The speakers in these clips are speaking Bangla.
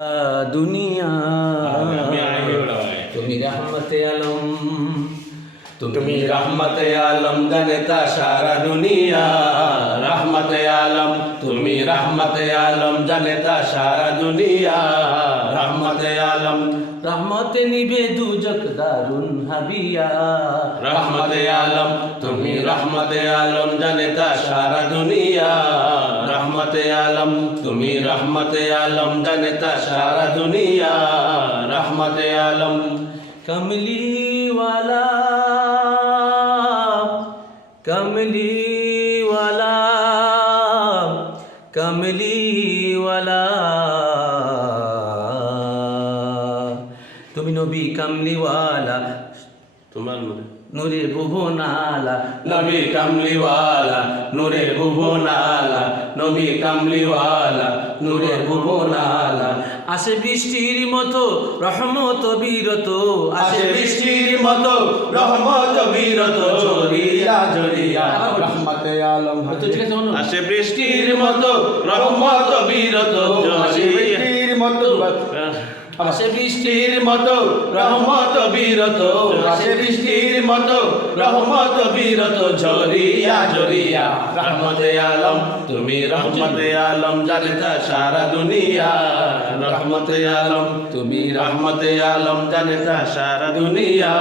दुनिया तुम्ही रहमते आलम तुम्ही रहमते आलम जनता सारा दुनिया रहमते आलम तुम्ही रहमते आलम जनता सारा दुनिया रहमते आलम रहमते निभे दुजक दारुन हबिया रहमते आलम तुम्ही रहमते आलम जनता सारा दुनिया रहमते आलम तुम्ही रहमते आलम जनता सारा दुनिया रहमते आलम कमली वाला कमली वाला कमली वाला তুমি নবী কামলিওয়ালা তোমার নূরে ভুবনালা নবী কামলিওয়ালা নূরে ভুবনালা নবী কামলিওয়ালা নূরে ভুবনালা আসে বৃষ্টির মতো রহমত বীরত আসে বৃষ্টির মতো রহমত বীরত জড়িয়া জড়িয়া রহমতে আলম আসে বৃষ্টির মতো রহমত বীরত আসে বৃষ্টির মতো আসে বৃষ্টির মতো রহমত বীরত আসে বৃষ্টির মতো রহমত বীরত ঝরিয়া ঝরিয়া রহমতে আলম তুমি রহমতে আলম জানতা সারা দুনিয়া রহমতে আলম তুমি রহমতে আলম জানতা সারা দুনিয়া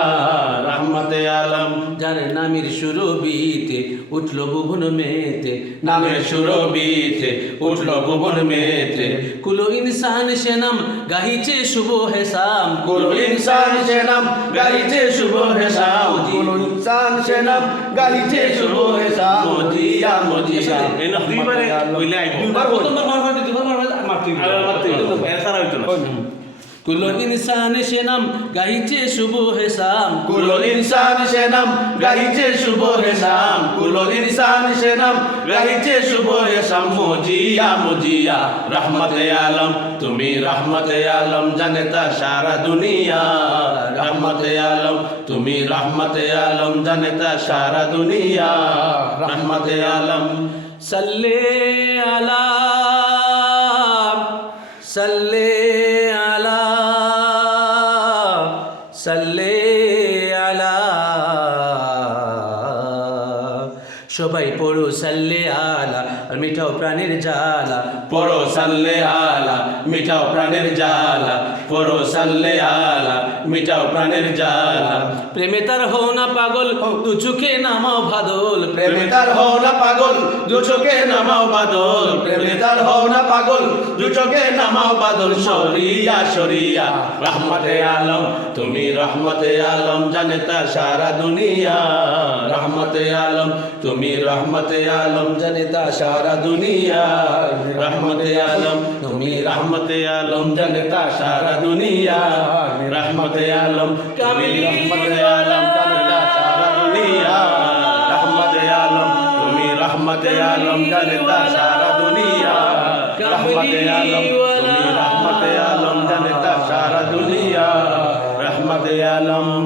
রহমতে আলম জানে নামের সুরবিতে উঠল ভুবন মেতে নামের সুরবিতে উঠল ভুবন মেতে কুলো ইনসান সে নাম গাহিছে শুভ হেসাম কুলো ইনসান সে নাম গাহিছে শুভ হেসাম কুলো ইনসান সে নাম গাহিছে শুভ হেসাম মজিয়া মজিয়া এই না দুইবারে কইলে আইবো দুইবার প্রথমবার মারফা দিতে মারতে এছাড়া হইতো না কুলো ইনসান সে নাম গাহিছে শুভ হেসাম কুলো ইনসান সে নাম গাহিছে শুভ হেসাম কুলো ইনসান সে নাম গাহিছে শুভ হেসাম মজিয়া মজিয়া রহমতে আলম তুমি রহমতে আলম জানতা সারা দুনিয়া রহমতে আলম তুমি রহমতে আলম জানতা সারা দুনিয়া রহমতে আলম সাল্লে আলা সাল্লে আলা সাল্লে আলা সবাই পড়ো সাল্লে আলা আর মিঠাও প্রাণের জ্বালা পড়ো সাল্লে আলা মিঠাও প্রাণের জ্বালা পড়ো সাল্লে আলা মিঠাও প্রাণের জ্বালা প্রেমে তার হও না পাগল দু চোখে নামাও বাদল প্রেমে তার হও না পাগল দু চোখে নামাও বাদল প্রেমে তার হও না পাগল দু চোখে নামাও বাদল সরিয়া সরিয়া রহমতে আলম তুমি রহমতে আলম জানতা সারা দুনিয়া রহমতে আলম তুমি রহমতে আলম জানতা সারা দুনিয়া রহমতে আলম তুমি রহমতে আলম জানতা সারা দুনিয়া রহমতে আলম তুমি রহমতে আলম জানতা সারা দুনিয়া রহমতে আলম তুমি রহমতে আলম জানতা সারা দুনিয়া রহমতে আলম তুমি রহমতে আলম জানতা সারা দুনিয়া রহমতে আলম